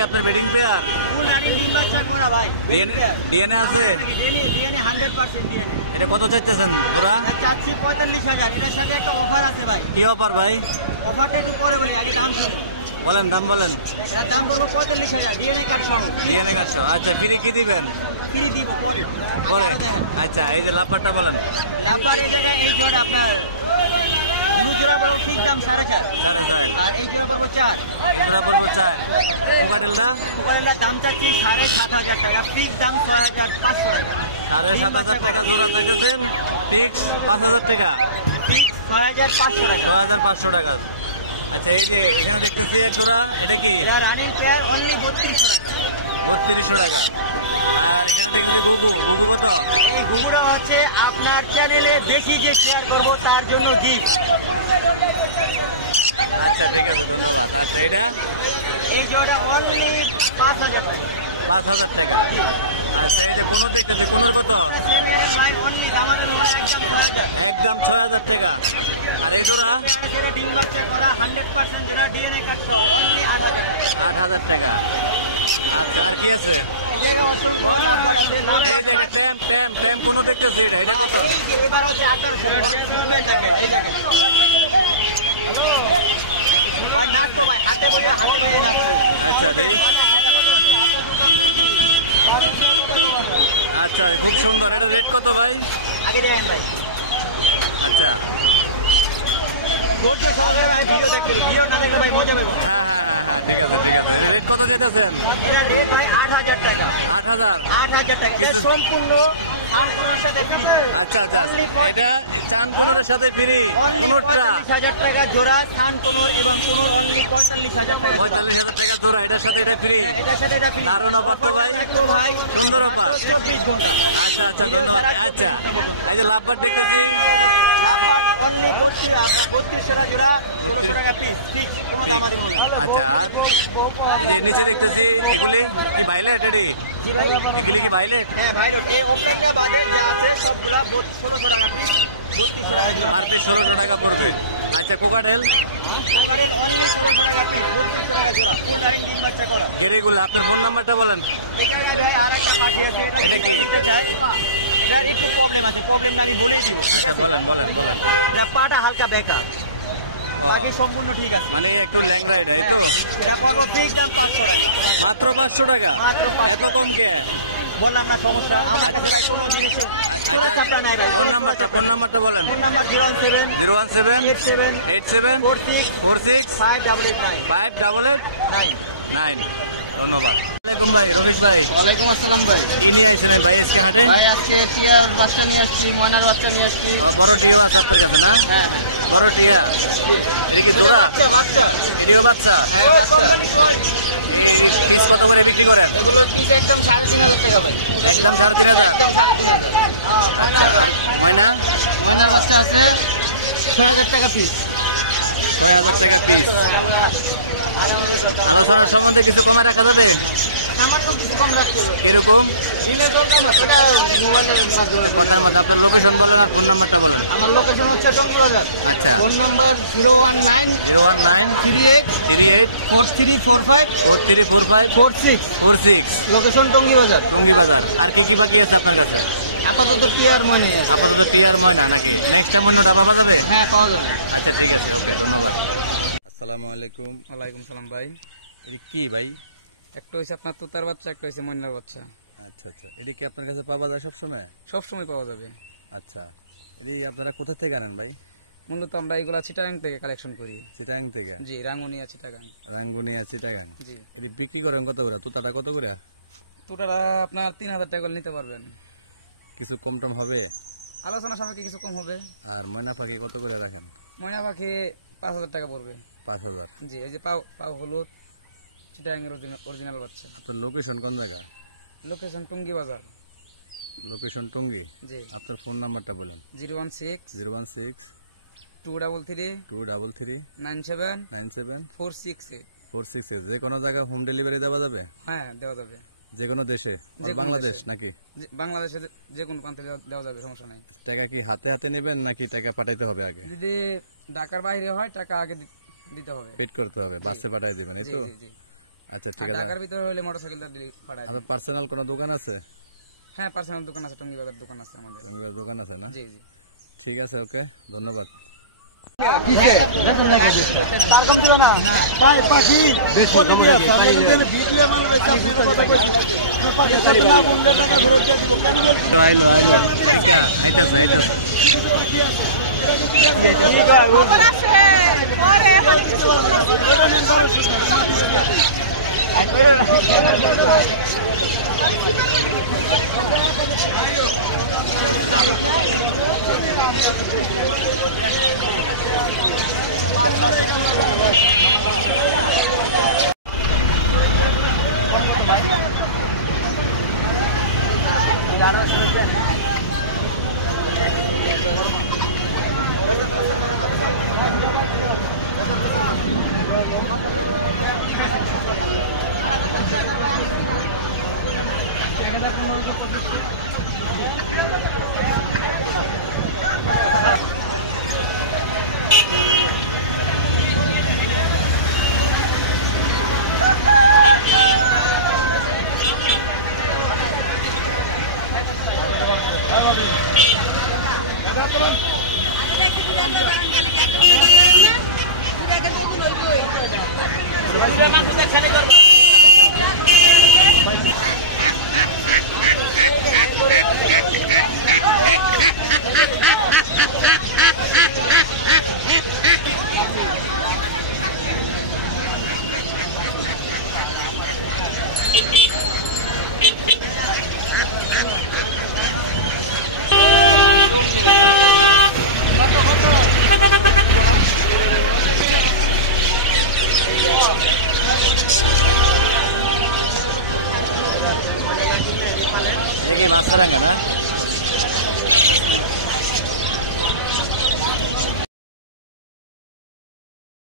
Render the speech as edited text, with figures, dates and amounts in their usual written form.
কি আপনার breeding pair? Full running ডিম বাচ্চা করা ভাই। ডিএনএ আছে? DNA 100% DNA. এটা কত চাইতেছেন তোরা? চাচ্ছি 45,000। এটার সাথে একটা অফার আছে ভাই। কি অফার ভাই? অফারটা একটু পরে বলি, আগে দাম শুনুন। বলেন, দাম বলেন। এটার দাম বলবো 45,000 ডিএনএ কার্ড সহ। ডিএনএ কার্ড সহ। আচ্ছা, ফ্রি কি দিবেন? ফ্রি দিব পরে। বলেন। আচ্ছা, এই যে লাভবারটা বলেন। লাভবার এই জায়গায় এই জোড়া আপনার ব্লু জোড়া বলবো ঠিক দাম 4.5। 4.5। আর এই জোড়া বলবো 4। জোড়া পড়বো 4। মোবাইলটা? মোবাইলটার দাম চাচ্ছি 7,500 টাকা, ফিক্স দাম 6,500 টাকা। 7,500 টাকা জোড়া চাইতেছেন, ফিক্স 5,000 টাকা, ফিক্স 6,500 টাকা। 6,500 টাকা। আচ্ছা, এই যে এখানে দেখতেছি এক জোড়া, এটা কি? এটা রানিং পেয়ার অনলি 3200 টাকা। 3200 টাকা। আর এখানে দেখতেছি গুগু কত? এই ঘুঘুটা হচ্ছে আপনার চ্যানেলে বেশি যে শেয়ার করব তার জন্য গিফট। আচ্ছা, ঠিক আছে, ধন্যবাদ। আচ্ছা, এটা? এই জোড়া অনলি 5,000 টাকা। 5,000 টাকা। আচ্ছা, এই যে কোনো দেখতেছি, কোনোর কত? ভাই অনলি আমাদের একদম 6,000। একদম 6,000 টাকা। আর এই জোড়া? যেটা ডিম বাচ্চা করা 100% যেটা ডিএনএ কার্ড অনলি 8,000 টাকা। 8,000 টাকা। আচ্ছা, আর কি আছে? প্রেম কোনো দেখতেছি, এটা কত? এবার হচ্ছে 1800। হ্যালো হাতে বলে আচ্ছা, খুব সুন্দর। এটা রেট কত ভাই? আগে দেখেন ভাই। আচ্ছা, ভিডিও দেখতে, ভিডিও না দেখলে ভাই মজা পাবো। হ্যাঁ, ঠিক আছে, ঠিক আছে। রেট কত যেতেছেন? এটা রেট ভাই 8,000 টাকা। 8,000। 8,000 টাকা। এটা সম্পূর্ণ আনকোনের সাথে ফ্রি। আচ্ছা, আচ্ছা, এটা চাঁদপুরের সাথে ফ্রি। কোনোটা 45,000 টাকা জোড়া, কানকোনর এবং কোনর অনলি 45,000 টাকা। 45,000 টাকা জোড়া, এটার সাথে এটা ফ্রি। এটার সাথে এটা ফ্রি। দারুণ অফার তো ভাই, একদম ভাই সুন্দর অফার। 24 ঘন্টা। আচ্ছা, আচ্ছা, ধন্যবাদ। আচ্ছা, এই যে লাভবার দেখতেছি, অনলি 3200 টাকা জোড়া, 1600 টাকা পিস। ফিক্স, কোনো দামাদি মূল্য। আচ্ছা, আর নিচে দেখতেছি এগুলি কি ভাইলেট? এগুলি কি ভাইলেট? হ্যাঁ ভাই, এই ওপেনটা বাজার যা আছে সবগুলা 1600 টাকা পিস। 3200 আর 1600 টাকা পড়বে। আচ্ছা, কোকাটেল? অনলি 1600 টাকা পিস, 3200 টাকা জোড়া। ফুল রানিং ডিম বাচ্চা করা। এগুলো আপনার ফোন নাম্বারটা বলেন। এখানে ভাই আরেকটা পাখি আছে, এটা কি নিতে চাই? এটার একটু প্রবলেম আছে, প্রবলেমটা আমি বলেই দিব। আচ্ছা, বলেন। এটা পাটা হালকা বেকা, বাকি সম্পূর্ণ ঠিক আছে। মানে একটু ল্যাংড়া, এটা এই তো? এটা পড়বো ফিক্স দাম 500 টাকা। মাত্র 500 টাকা? মাত্র 500 এত কম কে? বললাম না সমস্যা, আমার কাছে ভাই কোনো জিনিসের চোরা চাপড়া নাই ভাই, কোনো চোরা চাপড়া। ফোন নাম্বারটা বলেন। Phone number 017 017 87 87 46 46 5889 5889। ধন্যবাদ। আসসালামু আলাইকুম ভাই, রমেশ ভাই। ওয়ালাইকুম আসসালাম ভাই। কি নিয়ে আইছেন ভাই আজকে হাটে? ভাই আজকে টিয়ার বাচ্চা নিয়ে আসছি, ময়নার বাচ্চা নিয়ে আসছি। বড় টিয়া আছে আপনার কাছে না? হ্যাঁ বড় টিয়া। এটা কি জোড়া? টিয়া বাচ্চা। পিস কত করে বিক্রি করেন? একদম 3,500 টাকা ভাই। একদম 3,500। ময়না? ময়নার বাচ্চা আছে 6,000 টাকা পিস। 6,000 টাকা পিস। আলোচনার সম্বন্ধে কিছু কমে রাখা যাবে? আমার তো কিছু কম রাখতে হবে। এরকম দিনের দরকার না, ওটা মোবাইলের মাধ্যমে। ফোনের মধ্যে আপনার লোকেশন বলেন আর ফোন নাম্বারটা বলেন। আমার লোকেশন হচ্ছে টঙ্গিবাজার। আচ্ছা, ফোন নম্বর 019 019 38 38 4345 4345 46। 46। লোকেশন টঙ্গিবাজার। টঙ্গিবাজার। আর কি কি বাকি আছে আপনার কাছে? আপাতত টিয়ার ময়নাই আছে। আপাতত টিয়ার ময়না নাকি? নেক্সট টাইম অন্য ডাবা যাবে? হ্যাঁ পাওয়া যাবে। আচ্ছা, ঠিক আছে, ওকে, ধন্যবাদ। আসসালামু আলাইকুম। ওয়ালাইকুম সালাম ভাই। এটা কি ভাই? একটা হয়েছে আপনার তোতার বাচ্চা, একটা হয়েছে ময়নার বাচ্চা। আচ্ছা, আচ্ছা, এটা কি আপনার কাছে পাওয়া যায় সবসময়? সবসময় পাওয়া যাবে। আচ্ছা, এটি আপনারা কোথা থেকে আনেন ভাই? মূলত আমরা এগুলা চিটাগাং থেকে কালেকশন করি। চিটাগাং থেকে? জি, রাঙ্গুনিয়া চিটাগাং। রাঙ্গুনিয়া চিটাগাং। জি, এটি বিক্রি করেন কত করে? তোতাটা কত করে? তোটারা আপনার 3,000 টাকা করে নিতে পারবেন। কিছু কম টম হবে? আলোচনা সাপেক্ষে কিছু কম হবে। আর ময়না পাখি কত করে রাখেন? ময়না পাখি 5,000 টাকা পড়বে। 5,000। জি, এই যে পাও হলুদ চিটাগাং এর অরিজিনাল বাচ্চা। আপনার লোকেশন কোন জায়গা? লোকেশন টুঙ্গি বাজার। লোকেশন টঙ্গী। জি, আপনার ফোন নাম্বারটা বলুন। 016 016 233 233 97 97 468। 468। যে কোনো জায়গায় হোম ডেলিভারি দেওয়া যাবে? হ্যাঁ, দেওয়া যাবে। যে কোনো দেশে? যে কোনো বাংলাদেশ দেশে। নাকি? বাংলাদেশে যে কোনো প্রান্তে দেওয়া যাবে, সমস্যা নাই। টাকা কি হাতে হাতে নেবেন নাকি টাকা পাঠাইতে হবে আগে? যদি ঢাকার বাইরে হয় টাকা আগে দিতে হবে। পেড করতে হবে, বাসে পাঠাই দিবেন, এই জি তো? জি জি। আচ্ছা আর ঠিক আছে। ঢাকার ভিতরে হলে মোটরসাইকেলটা পাঠায় দিই। আপনার পার্সোনাল কোনো দোকান আছে? হ্যাঁ, পার্সোনাল দোকান আছে, টঙ্গী বাজার দোকান আছে আমাদের। আপনার দোকান আছে না? জি জি। ঠিক আছে, ওকে, ধন্যবাদ। Ini masalah enggak?